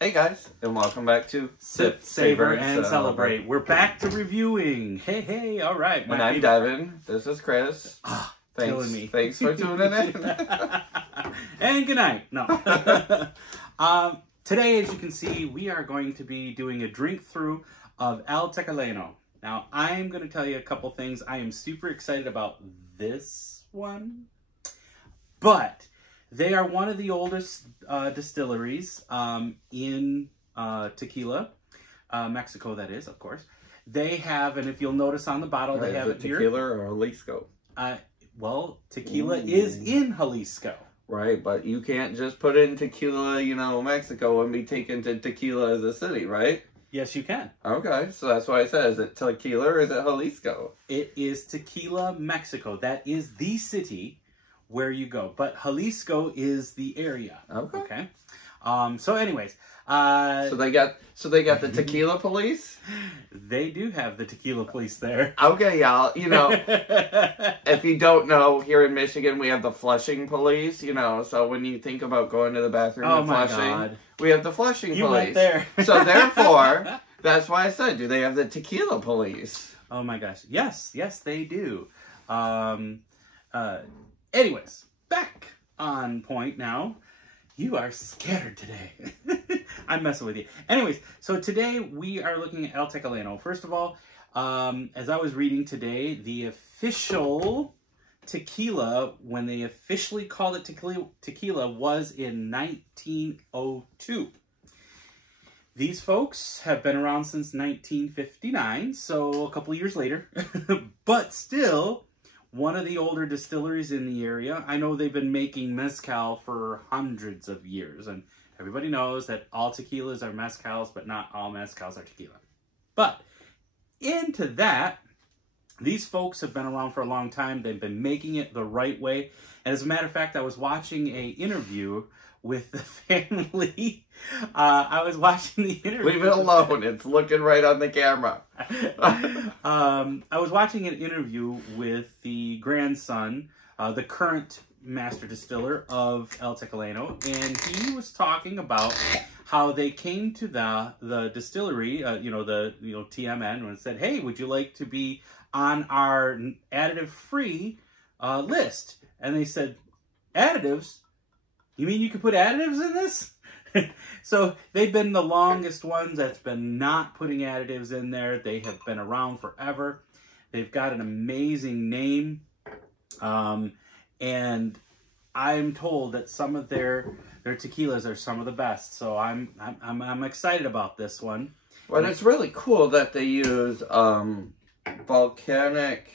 Hey guys, and welcome back to Sip, Savor, and Celebrate. We're back to reviewing. Hey, all right. And I'm Devin. This is Chris. Killing me. Thanks for tuning in. And good night. No. Today, as you can see, we are going to be doing a drink through of El Tequileno. Now, I am going to tell you a couple things. I am super excited about this one, but they are one of the oldest distilleries in Tequila, Mexico, that is, of course. They have, and if you'll notice on the bottle, they have it here. Tequila or Jalisco? Well, tequila is in Jalisco. Right, but you can't just put in tequila, Mexico and be taken to Tequila as a city, right? Yes, you can. Okay, so that's why I said, is it tequila or is it Jalisco? It is Tequila, Mexico. That is the city where you go. But Jalisco is the area. Okay. So anyways. So they got the tequila police? They do have the tequila police there. Okay, y'all. If you don't know, here in Michigan, we have the flushing police, so when you think about going to the bathroom and flushing, God. We have the flushing police. You went there. So therefore, that's why I said, do they have the tequila police? Oh my gosh. Yes, they do. Anyways, back on point now. You are scared today. I'm messing with you. Anyways, so today we are looking at El Tequileno. First of all, as I was reading today, the official tequila, when they officially called it tequila, was in 1902. These folks have been around since 1959, so a couple of years later, but still one of the older distilleries in the area. I know they've been making mezcal for hundreds of years, and everybody knows that all tequilas are mezcals, but not all mezcals are tequila. But into that, these folks have been around for a long time. They've been making it the right way. And as a matter of fact, I was watching an interview with the family. I was watching the interview. Leave it alone. It's looking right on the camera. I was watching an interview with the grandson, the current master distiller of El Tequileno, and he was talking about how they came to the distillery, TMN, and said, "Hey, would you like to be on our additive-free list?" And they said, "Additives? You mean you could put additives in this?" So they've been the longest ones that's been not putting additives in there. They have been around forever. They've got an amazing name. And I'm told that some of their tequilas are some of the best. So I'm excited about this one. Well, it's really cool that they use volcanic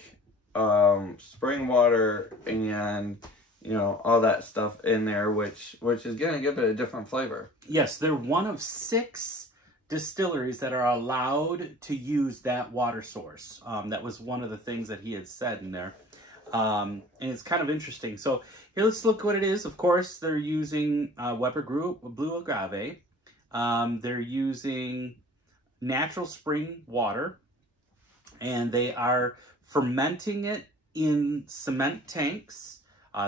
spring water and all that stuff in there, which is going to give it a different flavor. Yes, they're one of 6 distilleries that are allowed to use that water source. That was one of the things that he had said in there. And it's kind of interesting. So here, let's look what it is. Of course, they're using Weber Blue Agave. They're using natural spring water. And they are fermenting it in cement tanks.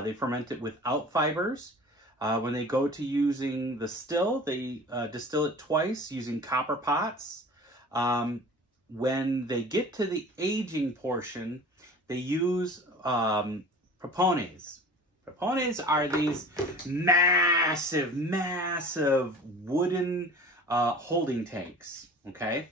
They ferment it without fibers. When they go to using the still, they distill it twice using copper pots. When they get to the aging portion, they use propones. Propones are these massive wooden holding tanks, okay?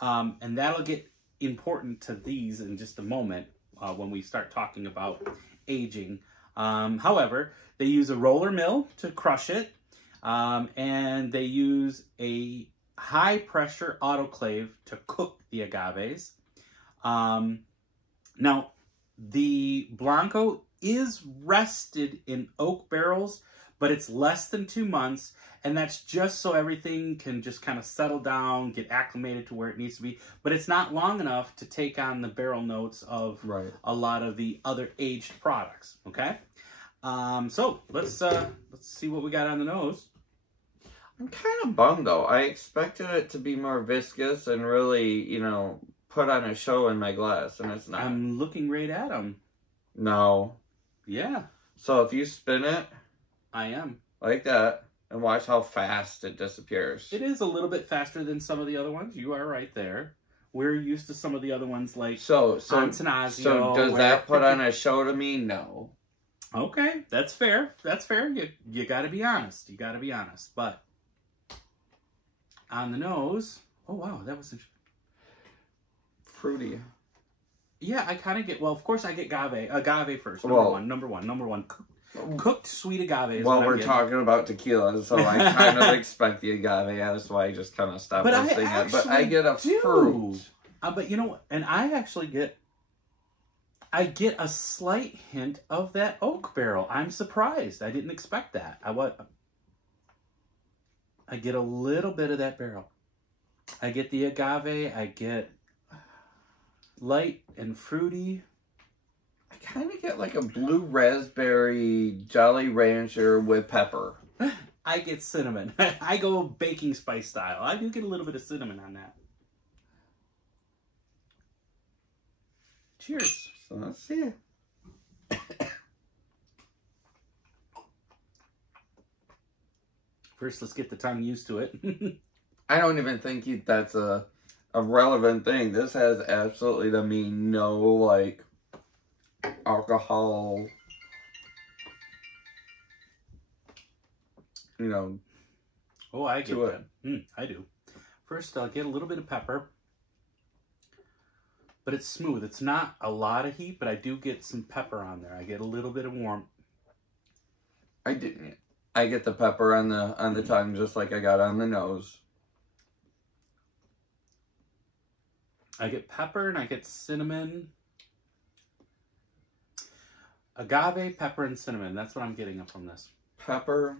And that'll get important to these in just a moment when we start talking about aging. However, they use a roller mill to crush it, and they use a high-pressure autoclave to cook the agaves. Now, the Blanco is rested in oak barrels, but it's less than 2 months, and that's just so everything can just kind of settle down, get acclimated to where it needs to be. But it's not long enough to take on the barrel notes of a lot of the other aged products. Okay, so let's see what we got on the nose. I'm kind of bummed though. I expected it to be more viscous and really, put on a show in my glass, and it's not. I'm looking right at them. No. Yeah. So if you spin it, I am like that. And watch how fast it disappears. It is a little bit faster than some of the other ones. You are right there. We're used to some of the other ones like Antanasio. So does that put on a show to me? No. Okay, that's fair. That's fair. You got to be honest. You got to be honest. But on the nose, oh wow, that was fruity. Yeah, I kind of get. Well, of course, I get agave first. Number one. Cooked sweet agave. Well, we're talking about tequila, so I kind of expect the agave. That's why I just kind of stopped listing it. But I get a fruit. But you know what? And I actually get a slight hint of that oak barrel. I'm surprised. I didn't expect that. I get a little bit of that barrel. I get the agave. I get light and fruity. I kind of get like a blue raspberry Jolly Rancher with pepper. I get cinnamon. I go baking spice style. I do get a little bit of cinnamon on that. Cheers. So let's see it. First, let's get the tongue used to it. I don't even think that's a relevant thing. This has absolutely, to me, no, like, alcohol, you know. Oh, I get that. I do. First, I'll get a little bit of pepper. But it's smooth. It's not a lot of heat, but I do get some pepper on there. I get a little bit of warmth. I get the pepper on the tongue just like I got on the nose. I get pepper and I get cinnamon. Agave, pepper, and cinnamon. That's what I'm getting from this. Pepper.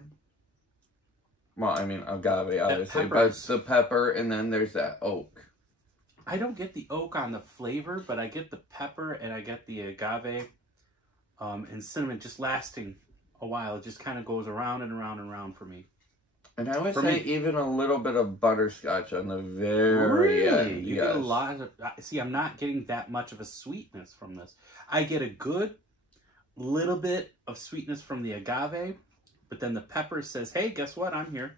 Well, I mean agave, obviously, but it's the pepper, and then there's that oak. I don't get the oak on the flavor, but I get the pepper and I get the agave and cinnamon just lasting a while. It just kind of goes around and around and around for me. And I would say even a little bit of butterscotch on the very end. You get a lot of... See, I'm not getting that much of a sweetness from this. I get a good little bit of sweetness from the agave, but then the pepper says, hey, guess what? I'm here.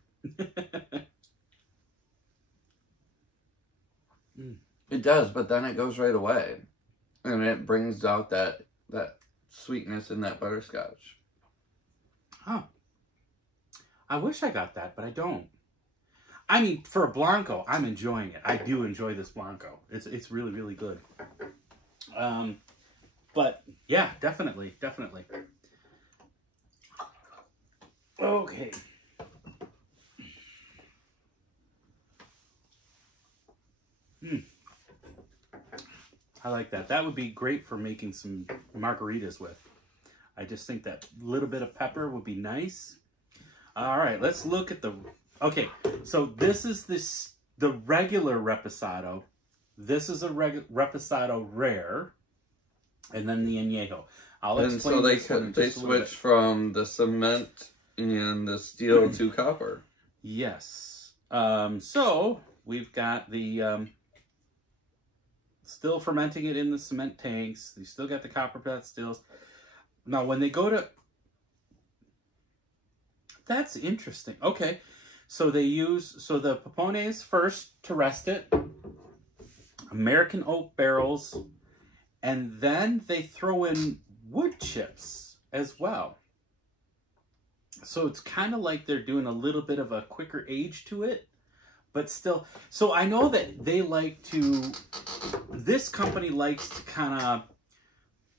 It does, but then it goes right away. And it brings out that sweetness in that butterscotch. Huh. I wish I got that, but I don't. I mean, for a Blanco, I'm enjoying it. I do enjoy this Blanco. It's really, really good. But, yeah, definitely. Okay. I like that. That would be great for making some margaritas with. I just think that little bit of pepper would be nice. All right, let's look at the... Okay, so this is the regular Reposado. This is a Reposado Rare. And then the Añejo. I'll explain this one. They switched from the cement and the steel to copper. Yes. So, we've got the... still fermenting it in the cement tanks. You still got the copper pot stills. Now, when they go to... That's interesting. Okay. So they use... So the Papones first to rest it. American oak barrels. And then they throw in wood chips as well. So it's kind of like they're doing a little bit of a quicker age to it. But still, so I know that they like to, this company likes to kind of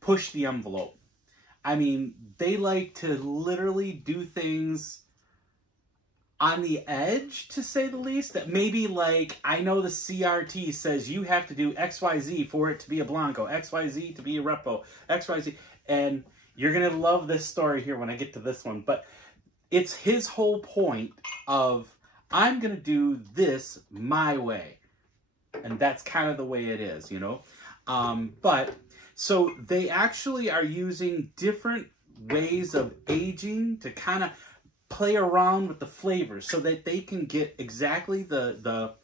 push the envelope. I mean, they like to literally do things on the edge, to say the least. That maybe like, I know the CRT says you have to do XYZ for it to be a Blanco, XYZ to be a Repo, XYZ. And you're going to love this story here when I get to this one. But it's his whole point of, I'm going to do this my way. And that's kind of the way it is, you know. But, so they actually are using different ways of aging to kind of play around with the flavors so that they can get exactly the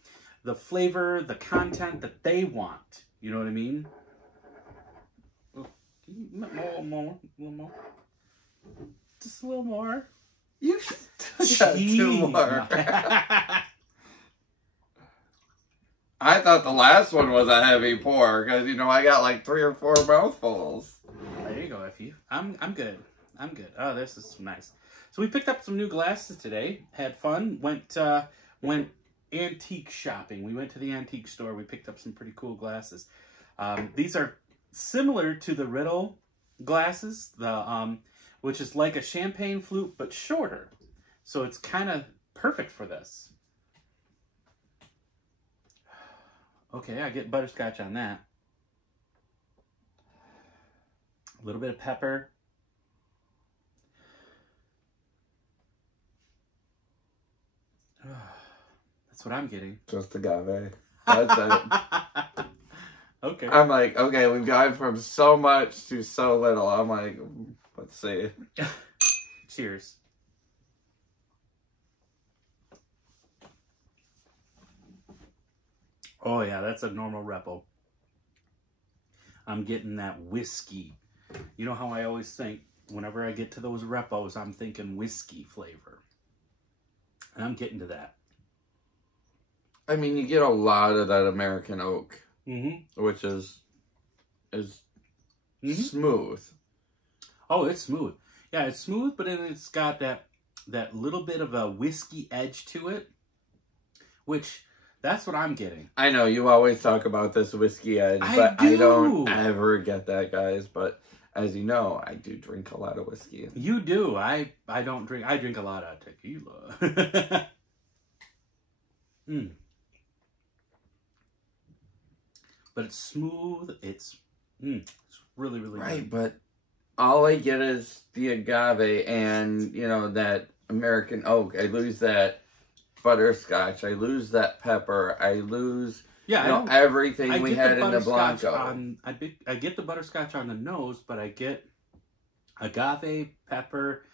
flavor, the content that they want. You know what I mean? Oh, can you, more, just a little more. You got 2 more. I thought the last one was a heavy pour because I got like 3 or 4 mouthfuls. There you go, Effie. I'm good. I'm good. Oh, this is nice. So we picked up some new glasses today. Had fun. Went antique shopping. We went to the antique store. We picked up some pretty cool glasses. These are similar to the Riddle glasses, which is like a champagne flute but shorter. So it's kind of perfect for this. Okay, I get butterscotch on that. A little bit of pepper. That's what I'm getting. Just agave. That's it. Okay. I'm like, okay, we've gone from so much to so little. I'm like, let's see. Cheers. Oh yeah, that's a normal Repo. I'm getting that whiskey. You know how I always think, whenever I get to those Repos, I'm thinking whiskey flavor. And I'm getting to that. I mean, you get a lot of that American oak, which is smooth. Oh, it's smooth. Yeah, it's smooth, but then it's got that little bit of a whiskey edge to it, which that's what I'm getting. I know you always talk about this whiskey edge, but I don't ever get that, guys. But as you know, I do drink a lot of whiskey. You do. I don't drink. I drink a lot of tequila. But it's smooth. It's really, really right. good. But all I get is the agave and that American oak. I lose that butterscotch. I lose that pepper. I lose everything we had in the Blanco. I get the butterscotch on the nose, but I get agave, pepper,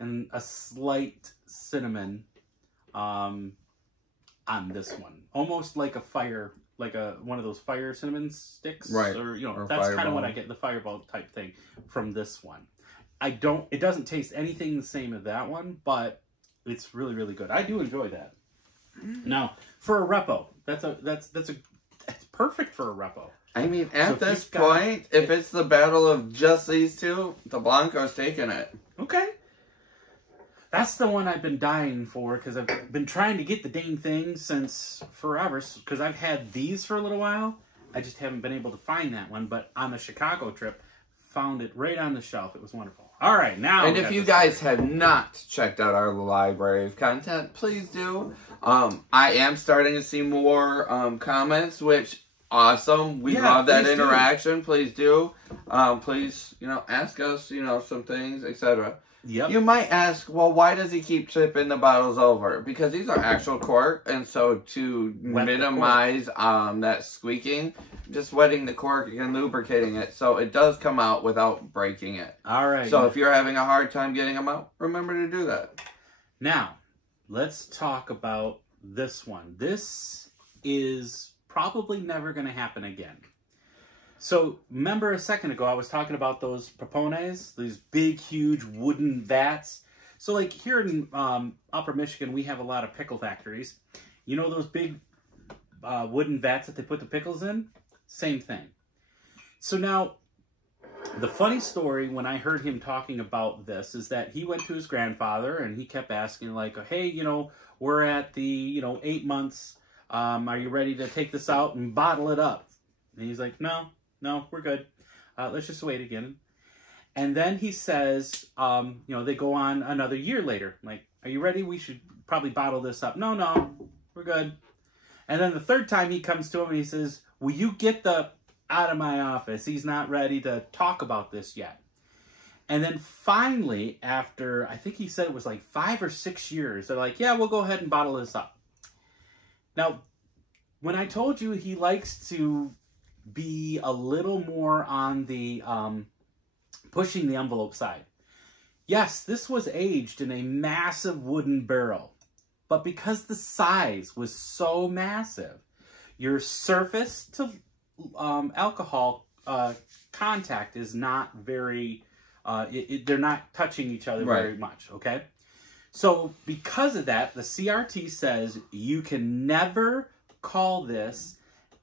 and a slight cinnamon on this one. Almost like a fire, like one of those fire cinnamon sticks. Right. Or that's kind of what I get, the fireball type thing from this one. It doesn't taste anything the same as that one, but it's really, really good. I do enjoy that. Now, for a Repo, that's perfect for a Repo. I mean, at this point, if it's the battle of just these two, the Blanco's taking it. Okay. That's the one I've been dying for, because I've been trying to get the dang thing since forever, because I've had these for a little while. I just haven't been able to find that one, but on the Chicago trip, found it right on the shelf. It was wonderful. All right, now... And if you guys have not checked out our library of content, please do. I am starting to see more comments, which... Awesome. We love that interaction. Please do. Please, ask us, some things, etc. Yep. You might ask, well, why does he keep tipping the bottles over? Because these are actual cork, and so to minimize that squeaking, just wetting the cork and lubricating it, so it does come out without breaking it. All right. So if you're having a hard time getting them out, remember to do that. Now, let's talk about this one. This is... probably never going to happen again. So, remember a second ago I was talking about those papones, these big, huge wooden vats. So, like here in Upper Michigan, we have a lot of pickle factories. You know those big wooden vats that they put the pickles in? Same thing. So now, the funny story when I heard him talking about this is that he went to his grandfather and he kept asking, like, hey, we're at the, 8 months. Are you ready to take this out and bottle it up? And he's like, no, we're good. Let's just wait again. And then he says, they go on another year later. Like, are you ready? We should probably bottle this up. No, we're good. And then the third time he comes to him and he says, will you get out of my office? He's not ready to talk about this yet. And then finally, after, I think he said it was like 5 or 6 years, they're like, yeah, we'll go ahead and bottle this up. Now, when I told you he likes to be a little more on the pushing the envelope side. Yes, this was aged in a massive wooden barrel. But because the size was so massive, your surface to alcohol contact is not very... they're not touching each other very much, okay? So because of that, the CRT says you can never call this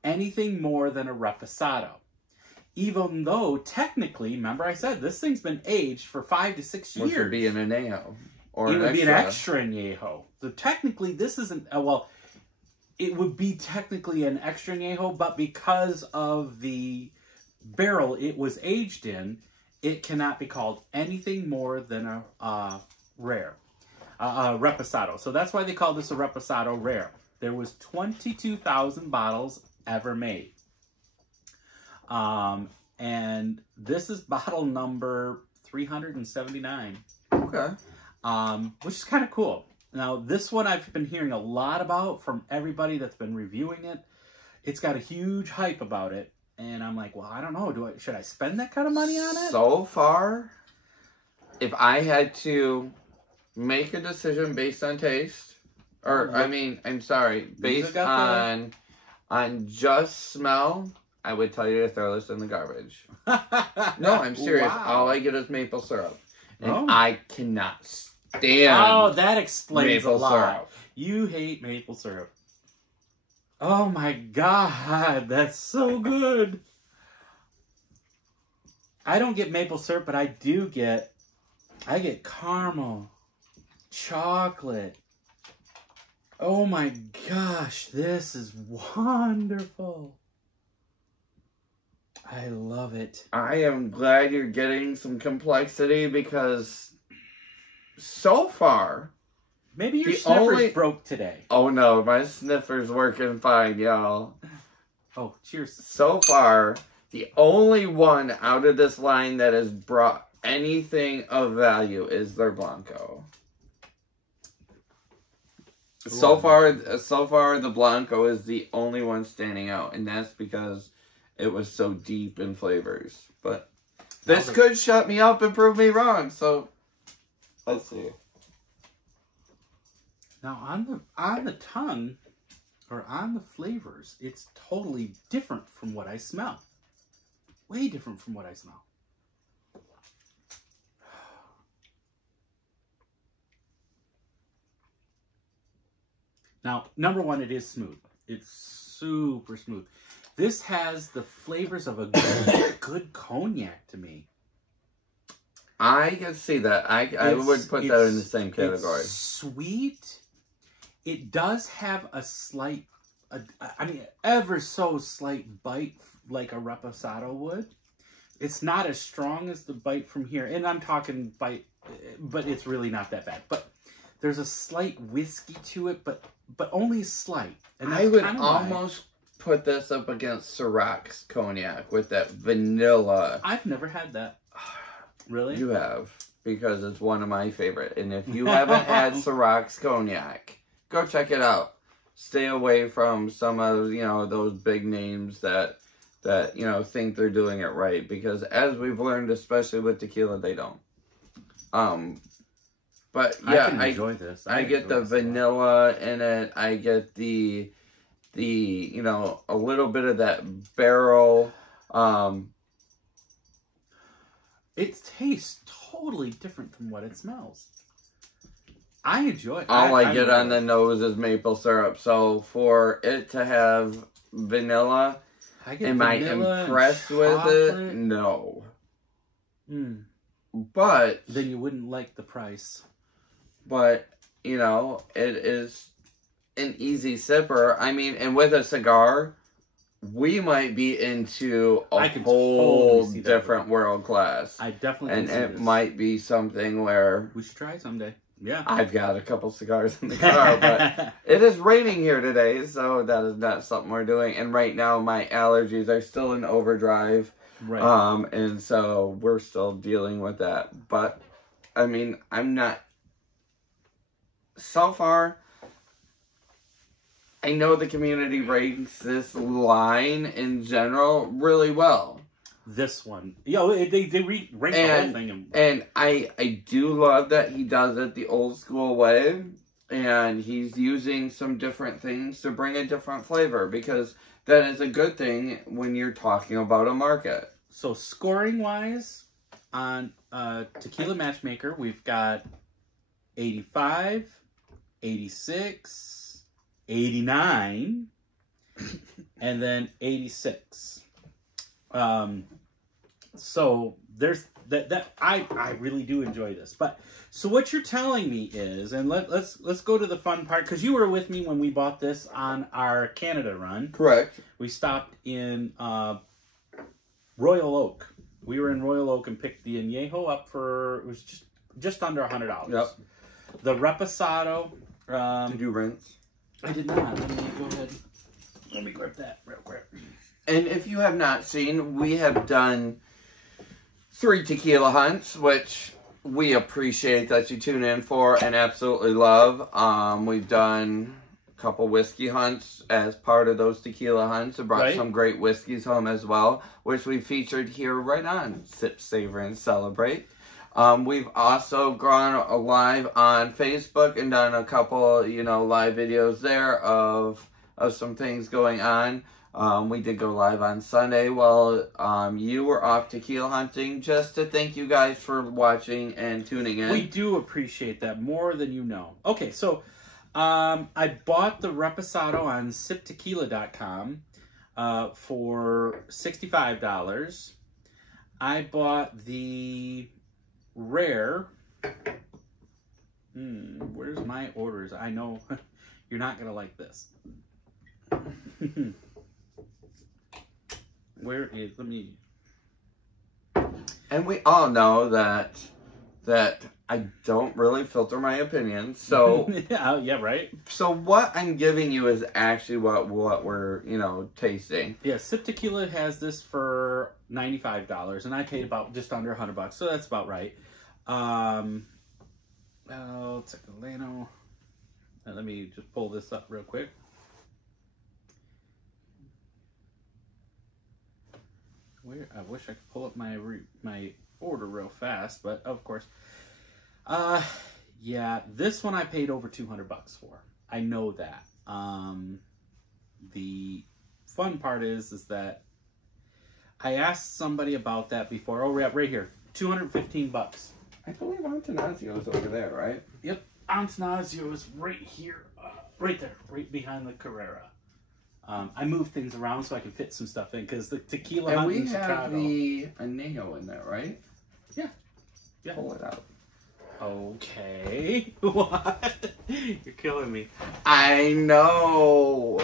anything more than a reposado. Even though technically, remember I said this thing's been aged for 5 to 6 years. Which would be an añejo. Or it an would extra. be an extra añejo. So technically this isn't, well, it would be technically an extra añejo, but because of the barrel it was aged in, it cannot be called anything more than a rare. Reposado. So that's why they call this a reposado rare. There was 22,000 bottles ever made. And this is bottle number 379. Okay. Which is kind of cool. Now, this one I've been hearing a lot about from everybody that's been reviewing it. It's got a huge hype about it. And I'm like, well, I don't know. Should I spend that kind of money on it? So far, if I had to make a decision based on taste, or I mean, I'm sorry, based on just smell, I would tell you to throw this in the garbage. No, I'm serious. Wow. All I get is maple syrup. And I cannot stand that explains maple a lot. Syrup. You hate maple syrup. Oh my God, that's so good. I don't get maple syrup, but I get caramel, chocolate. Oh my gosh, this is wonderful. I love it. I am glad you're getting some complexity because so far... Maybe your sniffer's broke today. Oh no, my sniffer's working fine, y'all. Oh, cheers. So far, the only one out of this line that has brought anything of value is their Blanco. So far, the Blanco is the only one standing out, and that's because it was so deep in flavors. But this could shut me up and prove me wrong, so let's see. Now, on the tongue, or on the flavors, it's totally different from what I smell. Way different from what I smell. Now, number one, it is smooth. It's super smooth. This has the flavors of a good cognac to me. I can see that. I would put that in the same category. It's sweet. It does have a slight, I mean, ever so slight bite like a reposado would. It's not as strong as the bite from here. And I'm talking bite, but it's really not that bad. But there's a slight whiskey to it, but only slight. And that's I would almost put this up against Syrah's cognac with that vanilla. I've never had that. Really? You have, because it's one of my favorite. And if you haven't had Syrah's cognac, go check it out. Stay away from some of, those big names that think they're doing it right. Because as we've learned, especially with tequila, they don't. But yeah, I can enjoy this. I get the vanilla in it. I get the a little bit of that barrel. It tastes totally different from what it smells. I enjoy it. All I get on the nose is maple syrup. So for it to have vanilla, am I impressed with it? No. But then you wouldn't like the price. But, it is an easy sipper. I mean, and with a cigar, we might be into a whole totally different world class. I definitely And it might be something where... we should try someday. Yeah. I've got a couple cigars in the car, but it is raining here today, so that is not something we're doing. And right now, my allergies are still in overdrive. Right. And so we're still dealing with that. But, I mean, I'm not... So far, I know the community ranks this line in general really well. This one. They rank the whole thing. And I do love that he does it the old school way. And he's using some different things to bring a different flavor. Because that is a good thing when you're talking about a market. So scoring-wise, on Tequila Matchmaker, we've got 85, 86, 89, and then 86. So there's that I really do enjoy this. But so what you're telling me is, and let's go to the fun part, because you were with me when we bought this on our Canada run. Correct. We stopped in Royal Oak. We were in Royal Oak and picked the añejo up for, it was just under $100. Yep. The reposado. Did you rinse? I did not. Let me go ahead. Let me grab that real quick. And if you have not seen, we have done 3 tequila hunts, which we appreciate that you tune in for and absolutely love. We've done a couple whiskey hunts as part of those tequila hunts and brought some great whiskeys home as well, which we featured here right on Sip, Savor, and Celebrate. We've also gone live on Facebook and done a couple, live videos there of some things going on. We did go live on Sunday while you were off tequila hunting, just to thank you guys for watching and tuning in. We do appreciate that more than you know. Okay, so I bought the reposado on siptequila.com for $65. I bought the rare. Where's my orders? I know you're not gonna like this. Where is, let me... And we all know that I don't really filter my opinions, so... yeah, right? So what I'm giving you is actually what we're, tasting. Yeah, Sip Tequila has this for $95, and I paid about just under $100, so that's about right. Tequileno. Let me just pull this up real quick. I wish I could pull up my order real fast, but of course. Yeah, this one I paid over $200 for. I know that. The fun part is that I asked somebody about that before. Oh, right here, $215. I believe Antanazio is over there, right? Yep, Antanazio is right here, right there, right behind the Carrera. I moved things around so I can fit some stuff in, because the tequila hunt in Chicago. And we have the añejo in there, right? Yeah. Yeah. Pull it out. Okay. What? You're killing me. I know.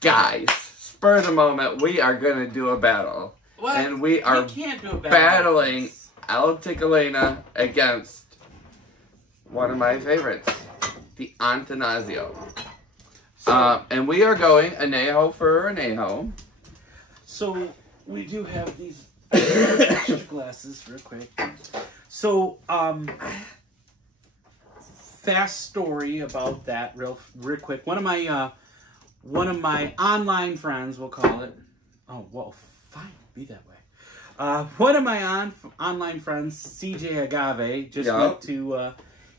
Guys, spur of the moment, we are going to do a battle. What? And we are can't do a battle battling El Tequileno against one of my favorites, the Antanazio. And we are going añejo for añejo. So we do have these extra glasses real quick. So fast story about that real quick. One of my online friends, we'll call it. Oh, well, fine, be that way. One of my online friends, CJ Agave,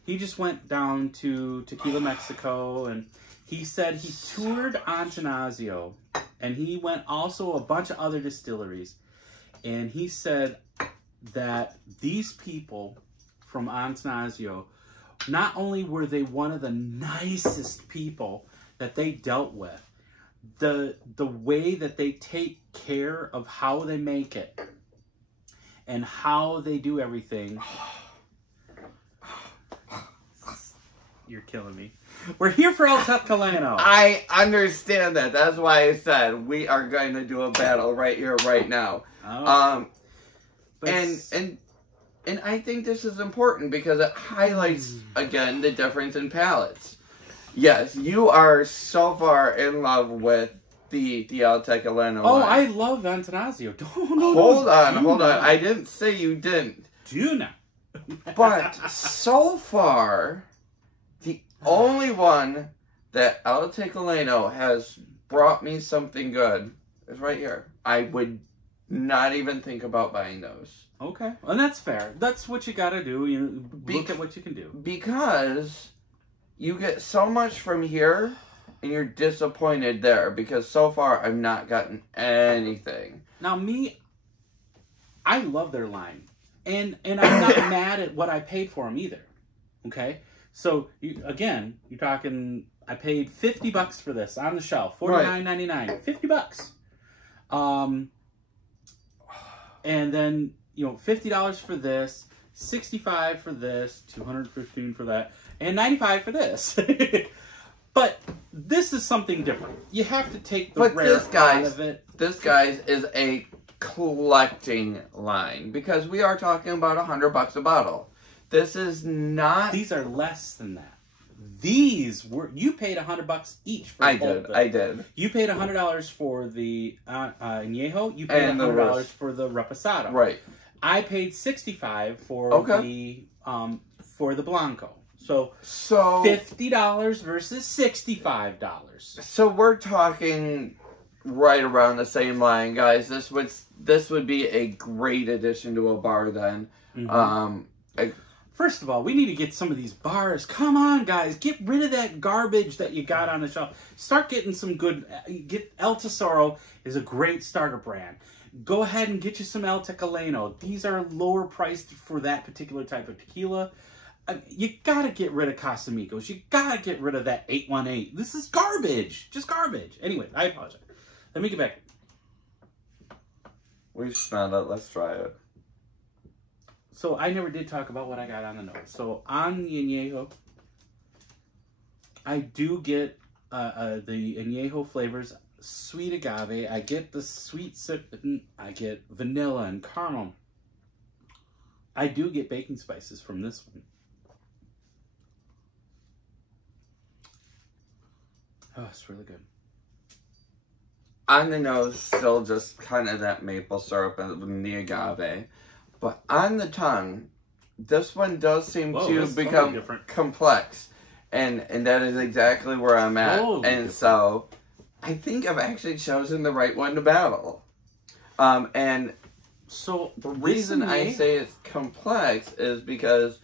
just went down to Tequila, Mexico, and he said he toured Antanazio, and he went also a bunch of other distilleries, and he said that these people from Antanazio, not only were they one of the nicest people that they dealt with, the way that they take care of how they make it and how they do everything. You're killing me. We're here for El Tequileno. I understand that. That's why I said we are going to do a battle right here, right now. And I think this is important because it highlights again the difference in palates. Yes, you are so far in love with the El Tequileno. Oh, I love Antanazio. Hold on. I didn't say you didn't. Do not. But so far, the only one that El Tequileno has brought me something good is right here. I would not even think about buying those. Okay, and that's fair. That's what you gotta do. You look at what you can do. Because you get so much from here, and you're disappointed there. Because so far, I've not gotten anything. Now, I love their line. And I'm not mad at what I paid for them either. Okay, so again, you're talking. I paid $50 for this on the shelf, $49.99, $50. And then $50 for this, $65 for this, $215 for that, and $95 for this. But this is something different. You have to take the rare out of it. This, guys, is a collecting line because we are talking about $100 a bottle. This is not. These are less than that. These were, you paid $100 each for both. I did. You paid $100 for the añejo. You paid $100 for the reposado. Right. I paid $65 for the blanco. So $50 versus $65. So we're talking right around the same line, guys. This would be a great addition to a bar then. Mm-hmm. First of all, we need to get some of these bars. Come on, guys. Get rid of that garbage that you got on the shelf. Start getting some good. El Tesoro is a great starter brand. Go ahead and get you some El Tequileno. These are lower priced for that particular type of tequila. You got to get rid of Casamigos. You got to get rid of that 818. This is garbage. Just garbage. Anyway, I apologize. Let me get back. We smelled it. Let's try it. So I never did talk about what I got on the notes. So on the añejo, I do get the añejo flavors, sweet agave. I get the sweet citron. I get vanilla and caramel. I do get baking spices from this one. Oh, it's really good. On the nose, still just kind of that maple syrup and the agave. But on the tongue, this one does seem to become complex. And that is exactly where I'm at. So I think I've actually chosen the right one to battle. And so the reason I say it's complex is because,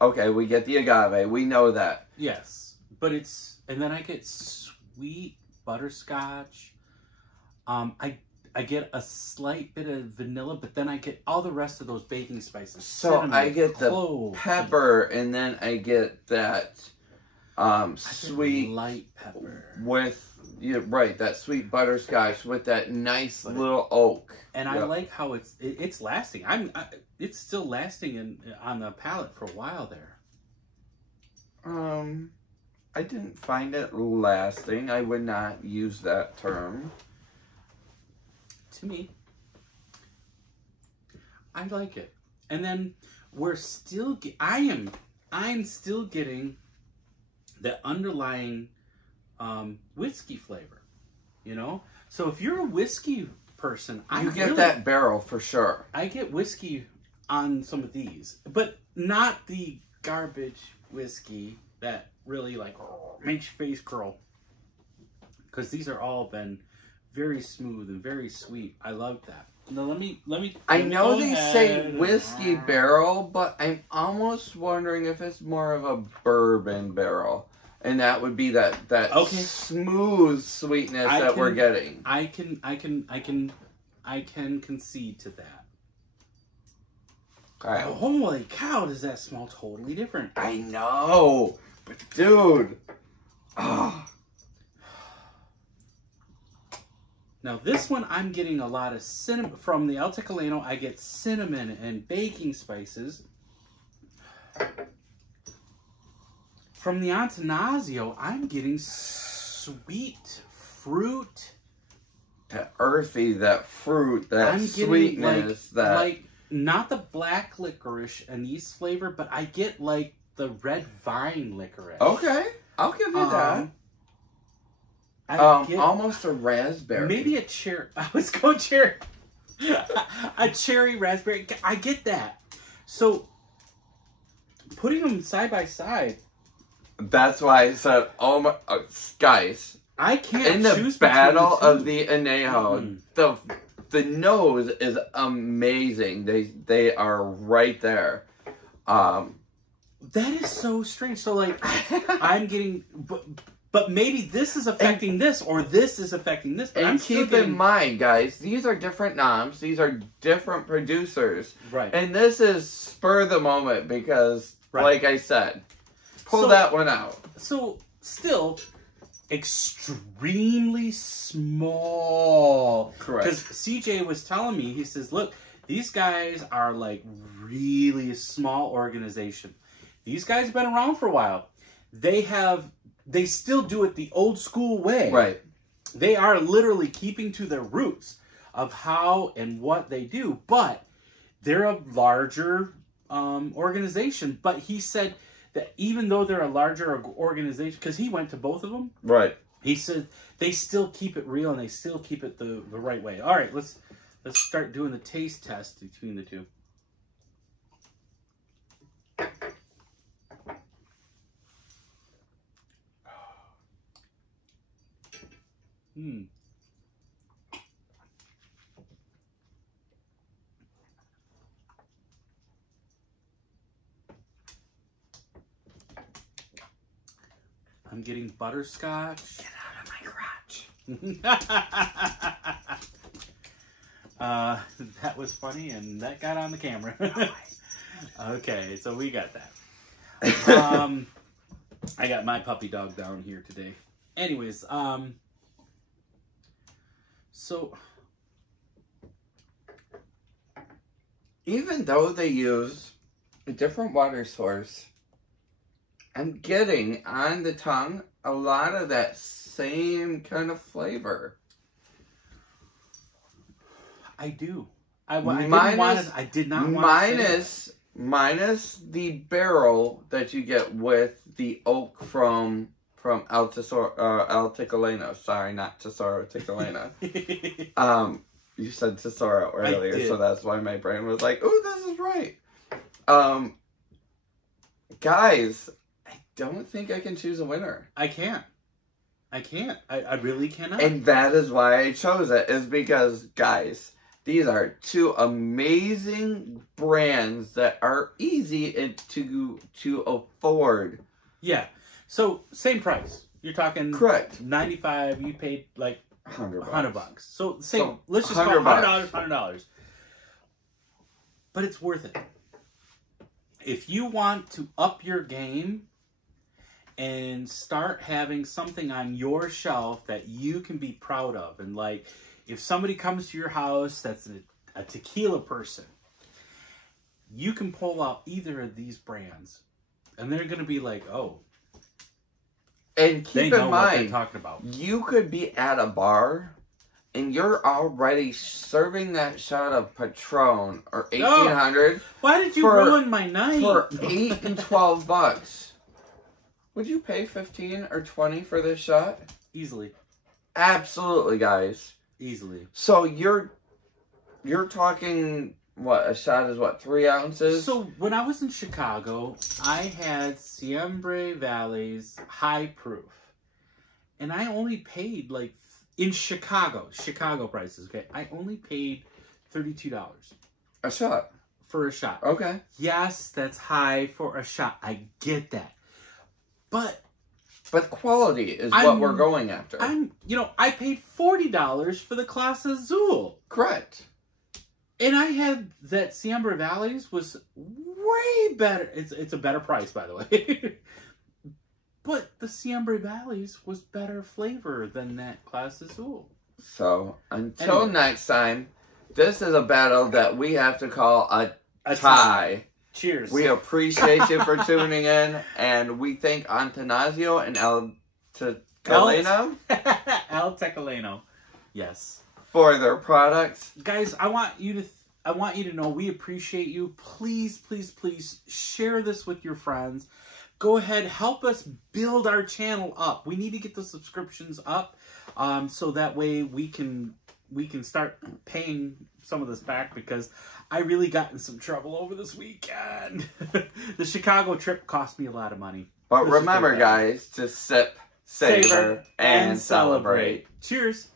okay, we get the agave. We know that. Yes. But and then I get sweet butterscotch. I get a slight bit of vanilla, but then I get all the rest of those baking spices. So cinnamon, I get the pepper, and then I get that sweet light pepper with that sweet butterscotch with that nice little oak. And I like how it's lasting. It's still lasting on the palate for a while there. I didn't find it lasting. I would not use that term. To me, I like it. And then we're still I'm still getting the underlying whiskey flavor, So if you're a whiskey person, you get that barrel for sure. I get whiskey on some of these, but not the garbage whiskey that really makes your face curl. Because these are all been very smooth and very sweet. I love that. Now let me. I know they say whiskey barrel, but I'm almost wondering if it's more of a bourbon barrel, and that would be that smooth sweetness that we're getting. I can concede to that. Right. Oh, holy cow! Does that smell totally different? I know, but dude, Now this one, I'm getting a lot of cinnamon. From the El Tequileno, I get cinnamon and baking spices. From the Antanasio, I'm getting sweet fruit. That earthy, that fruit, that sweetness. Not the black licorice anise flavor, but I get the red vine licorice. Okay, I'll give you that. Almost a raspberry. Maybe a cherry. I was going cherry. A cherry raspberry. I get that. So, putting them side by side. That's why I said, guys. I can't in the battle of the añejo, the nose is amazing. They are right there. That is so strange. So, I'm getting... But maybe this is affecting this, or this is affecting this. But and keep in mind, guys, these are different noms. These are different producers. Right. And this is spur of the moment because Right. Like I said, pull that one out. So, still, extremely small. Correct. Because CJ was telling me, he says, look, these guys are like really small organization. These guys have been around for a while. They still do it the old school way. Right. They are literally keeping to their roots of how and what they do, but they're a larger organization. But he said that even though they're a larger organization, because he went to both of them, right? He said they still keep it real and they still keep it the right way. All right, let's start doing the taste test between the two. I'm getting butterscotch. Get out of my crotch. That was funny, and that got on the camera. Okay, so we got that. I got my puppy dog down here today. Anyways, so even though they use a different water source, I'm getting on the tongue a lot of that same kind of flavor. I do. I did not want to minus the barrel that you get with the oak from El Tequileno. Sorry, not Tesoro, Tequileno. You said Tesoro earlier, so that's why my brain was like, "Ooh, this is right." Guys, I don't think I can choose a winner. I can't. I really cannot. And that is why I chose it, is because, guys, these are two amazing brands that are easy to afford. Yeah. So, same price. You're talking... Correct. 95, you paid like $100. So, So let's just call it $100. But it's worth it. If you want to up your game and start having something on your shelf that you can be proud of, and like, if somebody comes to your house that's a tequila person, you can pull out either of these brands, and they're going to be like, oh. And keep in mind, what they're talking about. You could be at a bar, and you're already serving that shot of Patron or 1800. Why did you ruin my night? For $8 and $12. Would you pay 15 or 20 for this shot? Easily. Absolutely, guys. Easily. So you're talking, what, a shot is what, 3 ounces? So when I was in Chicago, I had Siempre Valley's High Proof. And I only paid like, in Chicago prices, okay? I only paid $32. A shot? For a shot. Okay. Yes, that's high for a shot. I get that. But quality is what we're going after. I paid $40 for the Clase Azul. Correct. And I had that Siempre Valley's was way better. It's a better price, by the way. But the Siempre Valley's was better flavor than that Clase Azul. So, until next time, this is a battle that we have to call a tie. Cheers. We appreciate you for tuning in, and we thank Antanasio and El Tequileno. El Tequileno. Yes. For their products. Guys, I want you to know we appreciate you. Please, please, please share this with your friends. Go ahead, help us build our channel up. We need to get the subscriptions up, so that way we can start paying some of this back, because I really got in some trouble over this weekend. The Chicago trip cost me a lot of money. But remember, guys, to sip, savor, and celebrate. Cheers.